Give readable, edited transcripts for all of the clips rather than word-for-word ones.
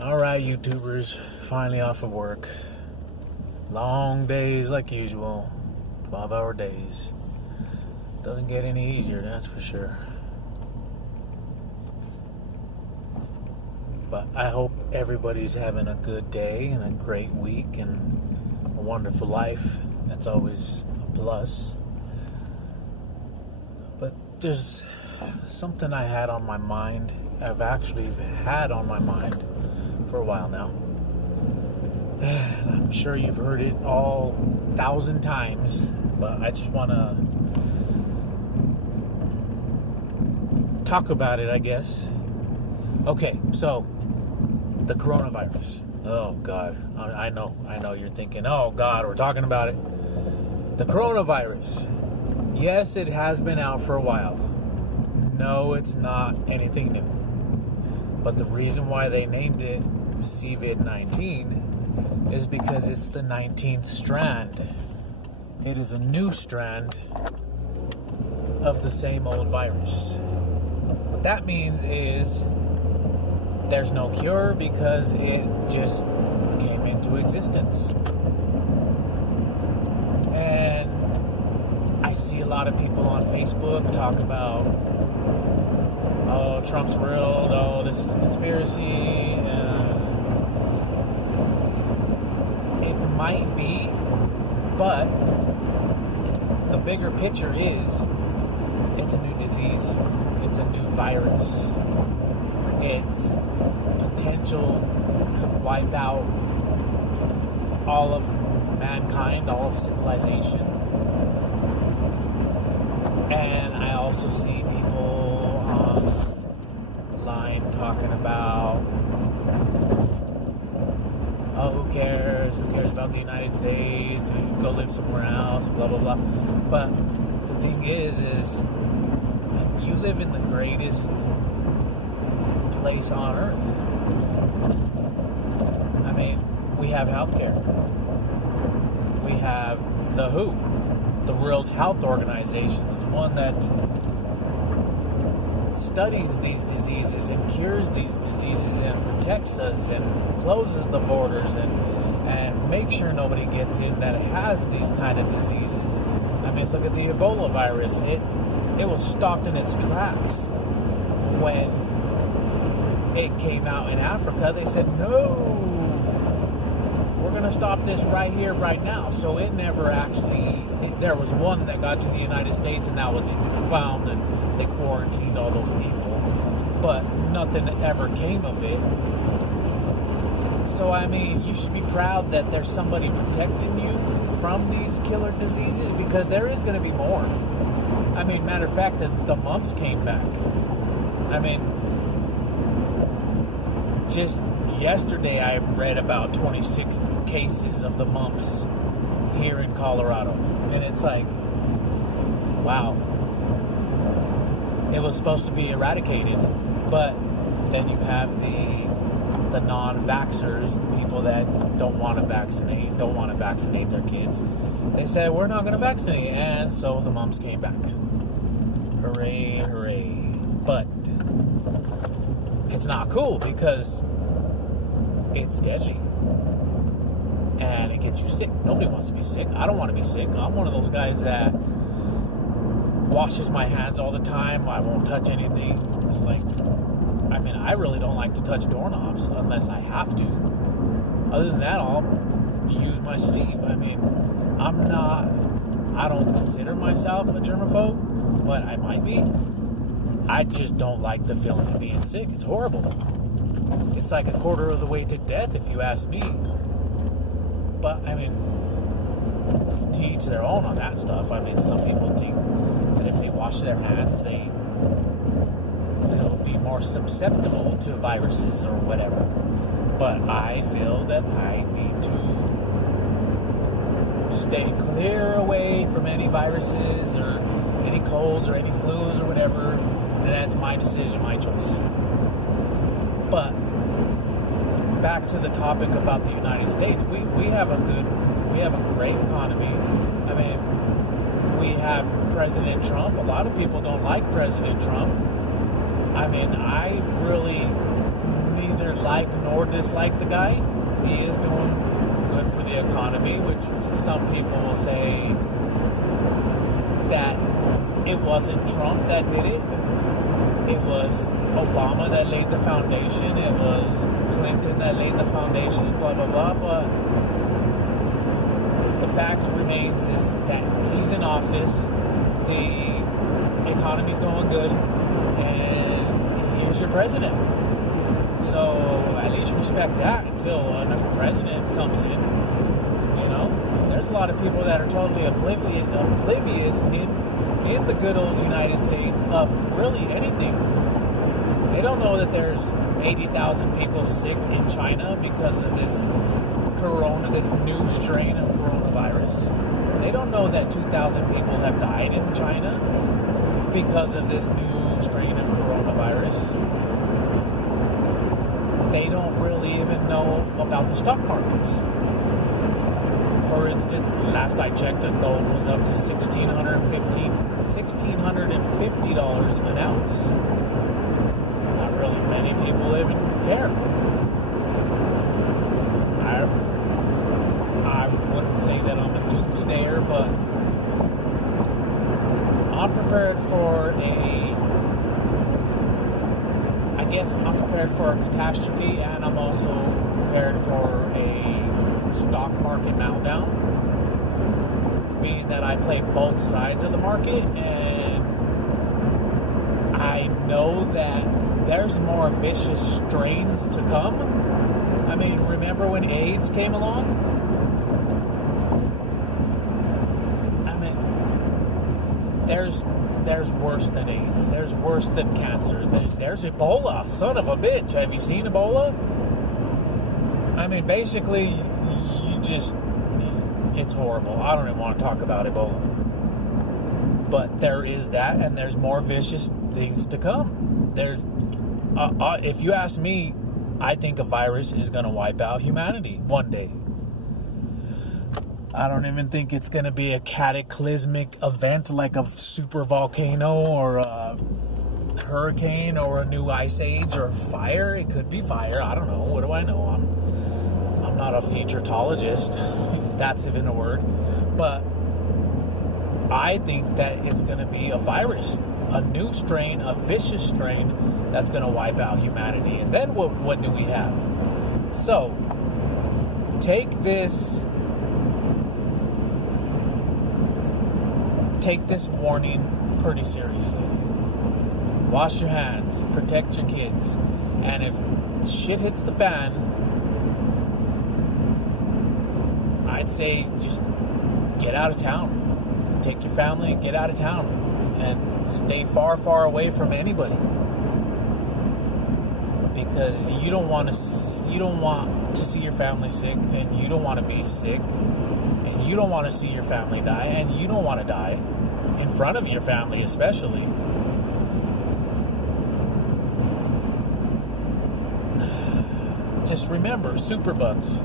Alright, YouTubers, finally off of work. Long days like usual, 12-hour days. Doesn't get any easier, that's for sure. But I hope everybody's having a good day and a great week and a wonderful life. That's always a plus. But there's something I had on my mind. I've actually had on my mind for a while now. And I'm sure you've heard it all 1,000 times, but I just want to talk about it, I guess. Okay, so the coronavirus. Oh God, I know you're thinking, oh God, we're talking about it. The coronavirus. Yes, it has been out for a while. No, it's not anything new. But the reason why they named it COVID-19 is because it's the 19th strand. It is a new strand of the same old virus. What that means is there's no cure because it just came into existence. And I see a lot of people on Facebook talk about, oh, Trump's real, oh, this is a conspiracy. It might be, but the bigger picture is it's a new disease. It's a new virus. Its potential could wipe out all of mankind, all of civilization. And I also see people online talking about, oh, who cares? Who cares about the United States? Go live somewhere else, blah, blah, blah. But the thing is you live in the greatest place on earth. I mean, we have healthcare. We have the WHO, the World Health Organization, is the one that studies these diseases and cures these diseases and protects us and closes the borders and makes sure nobody gets in that has these kind of diseases. I mean, look at the Ebola virus. It was stopped in its tracks when it came out in Africa. They said, no, we're going to stop this right here, right now. So it never actually, there was one that got to the United States and that was it. Found and they quarantined all those people. But nothing ever came of it. So, I mean, you should be proud that there's somebody protecting you from these killer diseases because there is going to be more. I mean, matter of fact, the mumps came back. I mean, just yesterday I read about 26 cases of the mumps here in Colorado. And it's like, wow. It was supposed to be eradicated. But then you have the non-vaxxers, the people that don't want to vaccinate their kids. They said, we're not going to vaccinate. And so the mumps came back. Hooray, hooray. But it's not cool because it's deadly. And it gets you sick. Nobody wants to be sick. I don't want to be sick. I'm one of those guys that washes my hands all the time. I won't touch anything. I really don't like to touch doorknobs unless I have to. Other than that, I'll use my sleeve. I mean, I don't consider myself a germaphobe, but I might be. I just don't like the feeling of being sick. It's horrible. It's like a quarter of the way to death, if you ask me. But, I mean, to each their own on that stuff. I mean, some people think that if they wash their hands, they'll be more susceptible to viruses or whatever. But I feel that I need to stay clear away from any viruses or any colds or any flus or whatever. And that's my decision, my choice. But back to the topic about the United States, we have a great economy. I mean, we have President Trump. A lot of people don't like President Trump. I mean, I really neither like nor dislike the guy. He is doing good for the economy, which some people will say that it wasn't Trump that did it. It was Obama that laid the foundation. It was Clinton that laid the foundation, blah, blah, blah. But the fact remains is that he's in office. The economy's going good. And here's your president. So at least respect that until a new president comes in. You know, there's a lot of people that are totally oblivious in the good old United States of really anything. They don't know that there's 80,000 people sick in China because of this new strain of coronavirus. They don't know that 2,000 people have died in China because of this new strain of coronavirus. They don't really even know about the stock markets. For instance, last I checked, the gold was up to $1,650 an ounce. Not really many people even care. I wouldn't say that I'm a doomsdayer, but I'm prepared for I'm prepared for a catastrophe, and I'm also prepared for a stock market meltdown, being that I play both sides of the market, and I know that there's more vicious strains to come. I mean, remember when AIDS came along? I mean, there's worse than AIDS. There's worse than cancer. There's Ebola. Son of a bitch. Have you seen Ebola? I mean, basically, it's horrible. I don't even want to talk about Ebola. But there is that, and there's more vicious things to come. If you ask me, I think a virus is going to wipe out humanity one day. I don't even think it's going to be a cataclysmic event like a super volcano or a hurricane or a new ice age or fire. It could be fire. I don't know. What do I know? I'm not a futurologist, if that's even a word. But I think that it's going to be a virus, a new strain, a vicious strain that's going to wipe out humanity. And then what do we have? So, take this warning pretty seriously. Wash your hands, protect your kids, and if shit hits the fan, I'd say just get out of town. Take your family and get out of town, and stay far, far away from anybody, because you don't want to see your family sick, and you don't want to be sick, and you don't want to see your family die, and you don't want to die in front of your family, especially. Just remember, superbugs.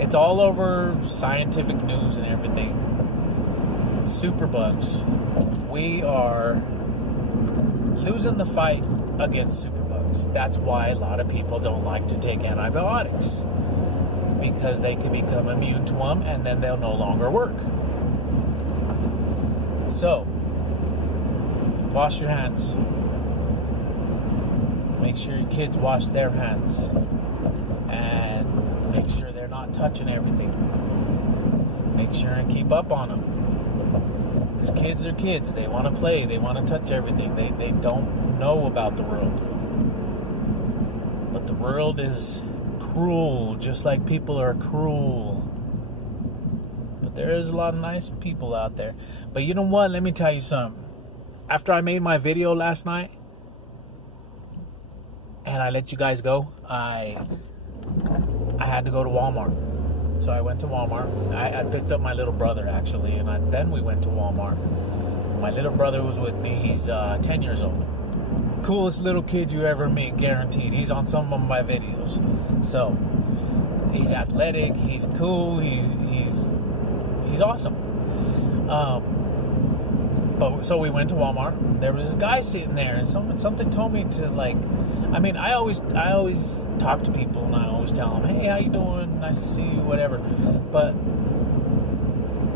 It's all over scientific news and everything. Superbugs. We are losing the fight against superbugs. That's why a lot of people don't like to take antibiotics, because they could become immune to them and then they'll no longer work. So, wash your hands. Make sure your kids wash their hands. And make sure they're not touching everything. Make sure and keep up on them. Because kids are kids. They want to play. They want to touch everything. They don't know about the world. But the world is cruel, just like people are cruel. But there is a lot of nice people out there. But you know what? Let me tell you something. After I made my video last night, and I let you guys go, I had to go to Walmart. So I went to Walmart. I picked up my little brother, actually, and then we went to Walmart. My little brother was with me. He's 10 years old. Coolest little kid you ever meet, guaranteed. He's on some of my videos. So, he's athletic, he's cool, he's awesome. But so we went to Walmart. There was this guy sitting there, and something told me to, like, I mean, I always talk to people and I always tell them, hey, how you doing? Nice to see you, whatever. But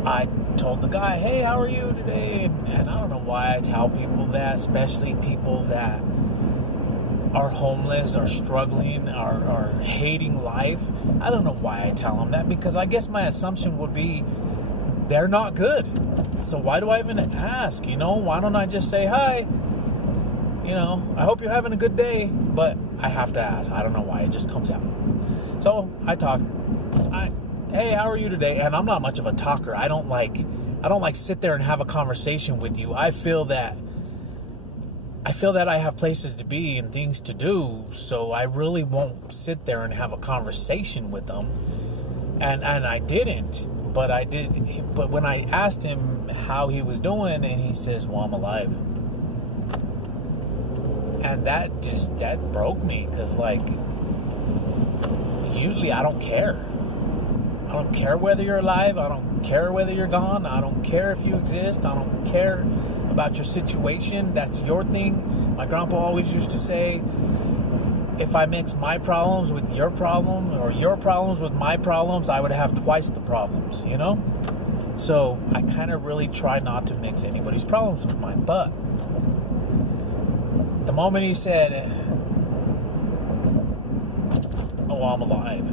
I told the guy, hey, how are you today? And I don't know why I tell people that, especially people that are homeless, are struggling, are hating life. I don't know why I tell them that, because I guess my assumption would be they're not good. So why do I even ask? Why don't I just say, hi, I hope you're having a good day, but I have to ask. I don't know why, it just comes out. So I talk, hey, how are you today? And I'm not much of a talker. I don't like sit there and have a conversation with you. I feel that I have places to be and things to do, so I really won't sit there and have a conversation with them. And I didn't, but I did. But when I asked him how he was doing, and he says, well, I'm alive. And that broke me, because usually I don't care. I don't care whether you're alive. I don't care whether you're gone. I don't care if you exist. I don't care about your situation. That's your thing. My grandpa always used to say, if I mix my problems with your problem, or your problems with my problems, I would have twice the problems, So I kind of really try not to mix anybody's problems with mine. But the moment he said, oh, I'm alive,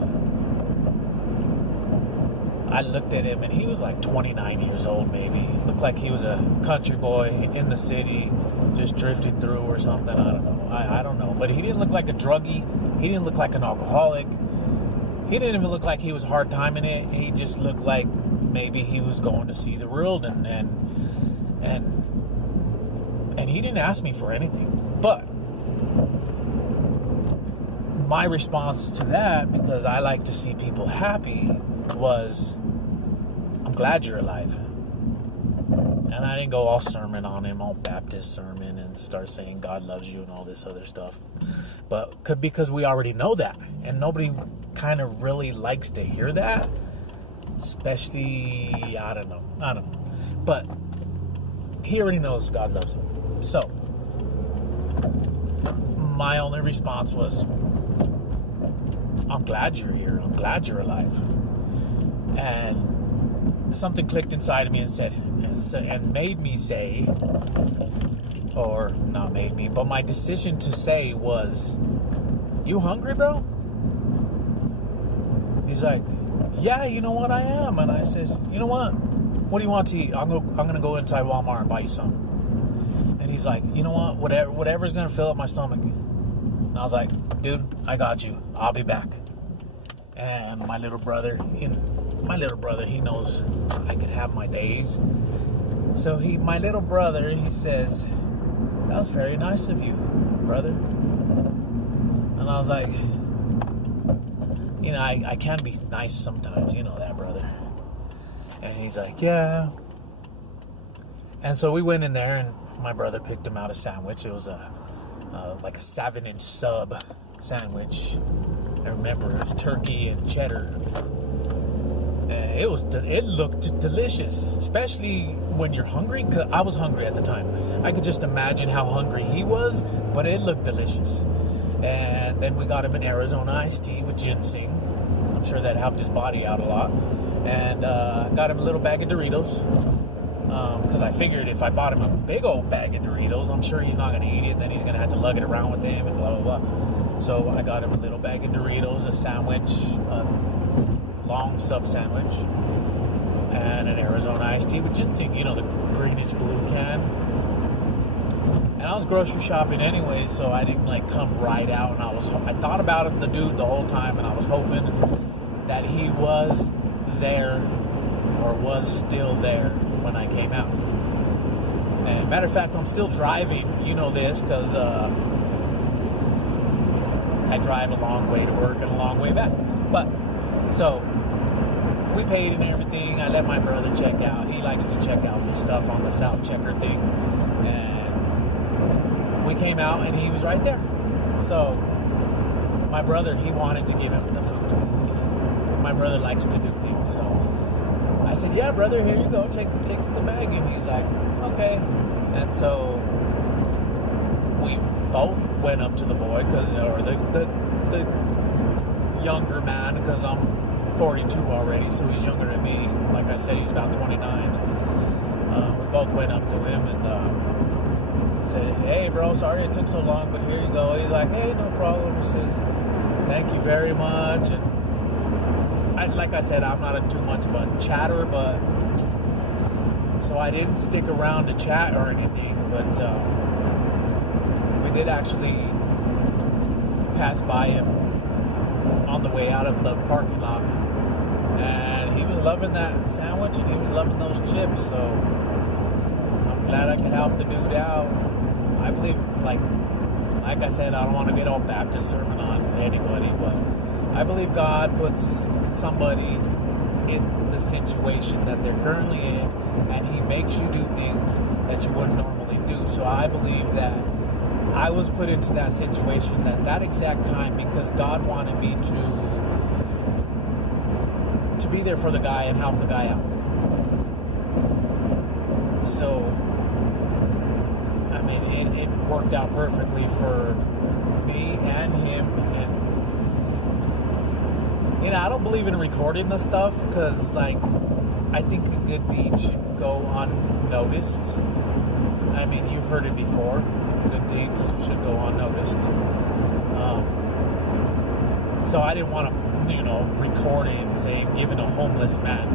I looked at him, and he was like 29 years old, maybe. Looked like he was a country boy in the city, just drifting through or something. I don't know. I don't know. But he didn't look like a druggie. He didn't look like an alcoholic. He didn't even look like he was hard timing it. He just looked like maybe he was going to see the world, and he didn't ask me for anything. But my response to that, because I like to see people happy, was, I'm glad you're alive. And I didn't go all sermon on him, all Baptist sermon, and start saying God loves you and all this other stuff. But because we already know that, and nobody kind of really likes to hear that, especially, I don't know. But he already knows God loves him. So my only response was, I'm glad you're here. I'm glad you're alive. And something clicked inside of me and made me say, or not made me, but my decision to say was, you hungry, bro? He's like, yeah, you know what, I am. And I says, you know what do you want to eat? I'm gonna go inside Walmart and buy you some. And he's like, you know what, whatever's gonna fill up my stomach. And I was like, dude, I got you. I'll be back. And my little brother, he knows I can have my days. So my little brother, he says, that was very nice of you, brother. And I was like, I can be nice sometimes, you know that, brother. And he's like, yeah. And so we went in there, and my brother picked him out a sandwich. It was like a 7-inch sub sandwich. I remember it was turkey and cheddar. It looked delicious, especially when you're hungry. 'Cause I was hungry at the time. I could just imagine how hungry he was, but it looked delicious. And then we got him an Arizona iced tea with ginseng. I'm sure that helped his body out a lot. And got him a little bag of Doritos. Because I figured if I bought him a big old bag of Doritos, I'm sure he's not going to eat it. Then he's going to have to lug it around with him and blah, blah, blah. So I got him a little bag of Doritos, a sandwich, a long sub sandwich, and an Arizona iced tea with ginseng. The greenish blue can. And I was grocery shopping anyway, so I didn't come right out. And I thought about the dude the whole time, and I was hoping that he was there, or was still there when I came out. And matter of fact, I'm still driving. You know this, because I drive a long way to work and a long way back. But, so, we paid and everything. I let my brother check out. He likes to check out the stuff on the self-checker thing. And we came out, and he was right there. So, my brother, he wanted to give him the food. My brother likes to do things, so I said, yeah, brother, here you go. Take the bag. And he's like, okay. And so we both went up to the boy, or the younger man, because I'm 42 already, so he's younger than me. Like I said, he's about 29. We both went up to him and said, "Hey, bro, sorry it took so long, but here you go." He's like, "Hey, no problem." He says, "Thank you very much." And like I said, I'm not too much of a chatter, but so I didn't stick around to chat or anything, but we did actually pass by him on the way out of the parking lot, and he was loving that sandwich and he was loving those chips, so I'm glad I could help the dude out. I believe, like I said, I don't want to get all Baptist sermon on anybody, but I believe God puts somebody in the situation that they're currently in, and he makes you do things that you wouldn't normally do. So I believe that I was put into that situation at that exact time because God wanted me to be there for the guy and help the guy out. So, I mean, it worked out perfectly for me and him. And you know, I don't believe in recording the stuff because, like, I think a good deed should go unnoticed. I mean, you've heard it before. Good deeds should go unnoticed. So I didn't want to, record it and say giving a homeless man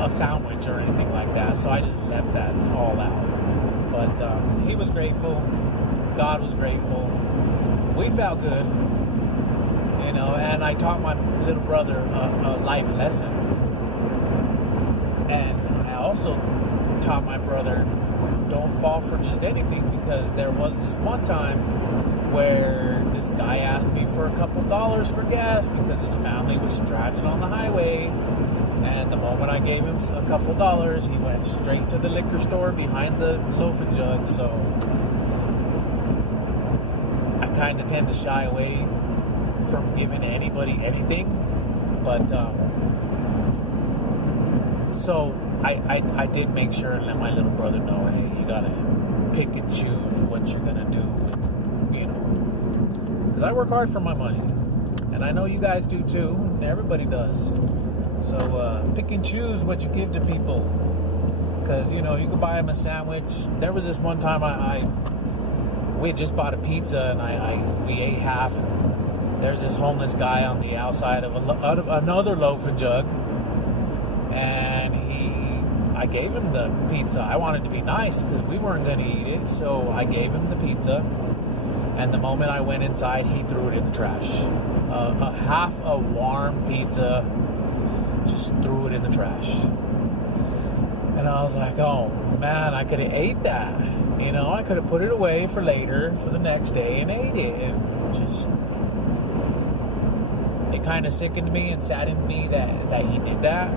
a sandwich or anything like that. So I just left that all out. But he was grateful. God was grateful. We felt good. And I taught my little brother a life lesson. And I also taught my brother, don't fall for just anything, because there was this one time where this guy asked me for a couple dollars for gas because his family was stranded on the highway. And the moment I gave him a couple dollars, he went straight to the liquor store behind the loafing jug. So I kind of tend to shy away from giving anybody anything, but so I did make sure and let my little brother know, hey, you gotta pick and choose what you're gonna do, because I work hard for my money, and I know you guys do too. Everybody does. So pick and choose what you give to people, because you can buy them a sandwich. There was this one time we had just bought a pizza and we ate half. There's this homeless guy on the outside of another loafing jug, and I gave him the pizza. I wanted to be nice because we weren't going to eat it, so I gave him the pizza, and the moment I went inside, he threw it in the trash. Half a warm pizza, just threw it in the trash. And I was like, oh man, I could have ate that. I could have put it away for later, for the next day, and ate it. And just, it kind of sickened me and saddened me that he did that.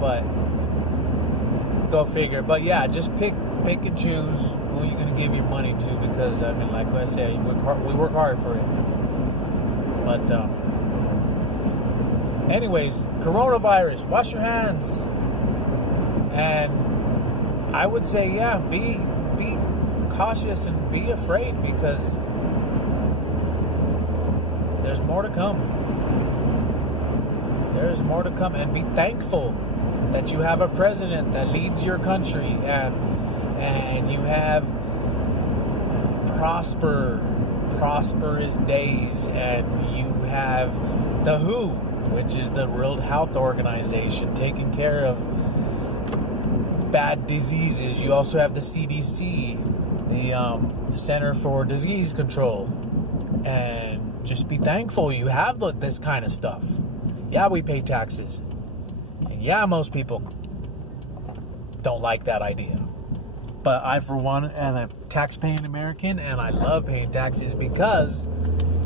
But go figure. But yeah, just pick and choose who you're gonna give your money to, because I mean, like I said, we work hard for it. But anyways, coronavirus, wash your hands. And I would say, yeah, be cautious and be afraid, because there's more to come. There's more to come, and be thankful that you have a president that leads your country, and you have prosperous days, and you have the WHO, which is the World Health Organization, taking care of bad diseases. You also have the CDC, the Center for Disease Control, and just be thankful you have this kind of stuff. Yeah, we pay taxes. And yeah, most people don't like that idea. But I, for one, am a tax-paying American, and I love paying taxes because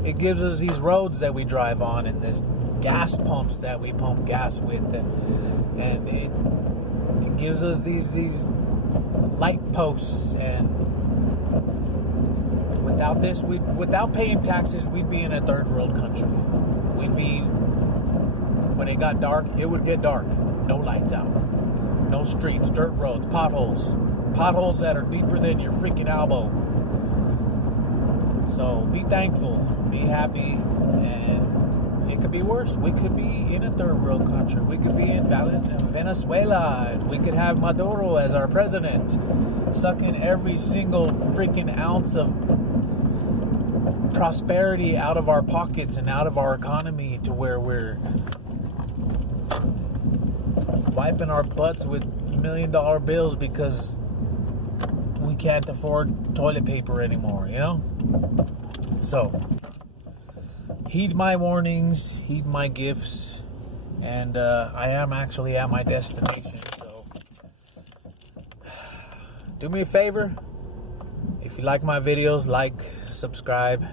it gives us these roads that we drive on and this gas pumps that we pump gas with, and it gives us these light posts. And without paying taxes, we'd be in a third world country. When it got dark, it would get dark. No lights out. No streets, dirt roads, potholes. potholes that are deeper than your freaking elbow. So be thankful, be happy, and it could be worse. We could be in a third world country. We could be in Venezuela. We could have Maduro as our president, sucking every single freaking ounce of prosperity out of our pockets and out of our economy, to where we're wiping our butts with $1 million bills because we can't afford toilet paper anymore, you know? So, heed my warnings, heed my gifts, and I am actually at my destination. So, do me a favor. If you like my videos, like, subscribe,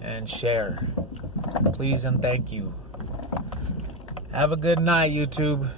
and share. Please and thank you. Have a good night, YouTube.